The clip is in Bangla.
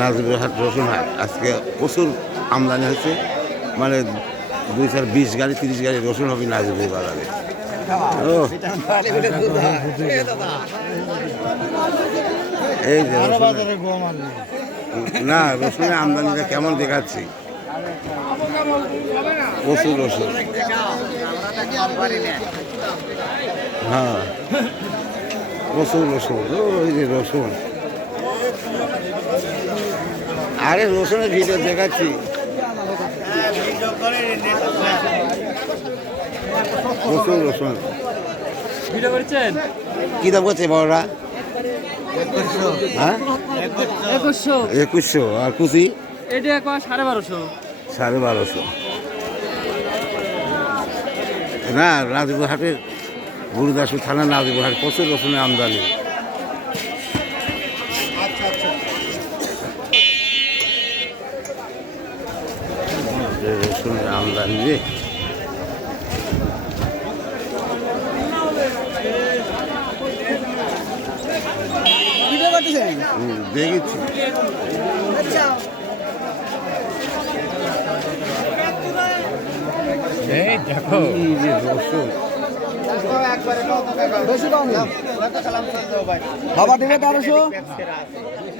নাজিরহাট রসুন হাট আজকে প্রচুর আমদানি হচ্ছে, মানে 2-20 গাড়ি 30 গাড়ি রসুন হবে নাজিরপুর বাজারে। ও এই যে না রসুনের আমদানিটা কেমন দেখাচ্ছি, প্রচুর রসুন। হ্যাঁ প্রচুর রসুন, ওই যে রসুন, আরে রসুনের ভিডিও দেখাচ্ছি। প্রচুর রসুন কি দাম করছে বড়রা? হ্যাঁ 2100 আর কুচি এটা 1250 1250। না নাজিরপুর হাটের গুরুদাসপুর থানা নাজিরপুর হাট প্রচুর রসুনের আমদানি। রসুনের আমদানি রে, দেখেছি বাবা দেবে 1300।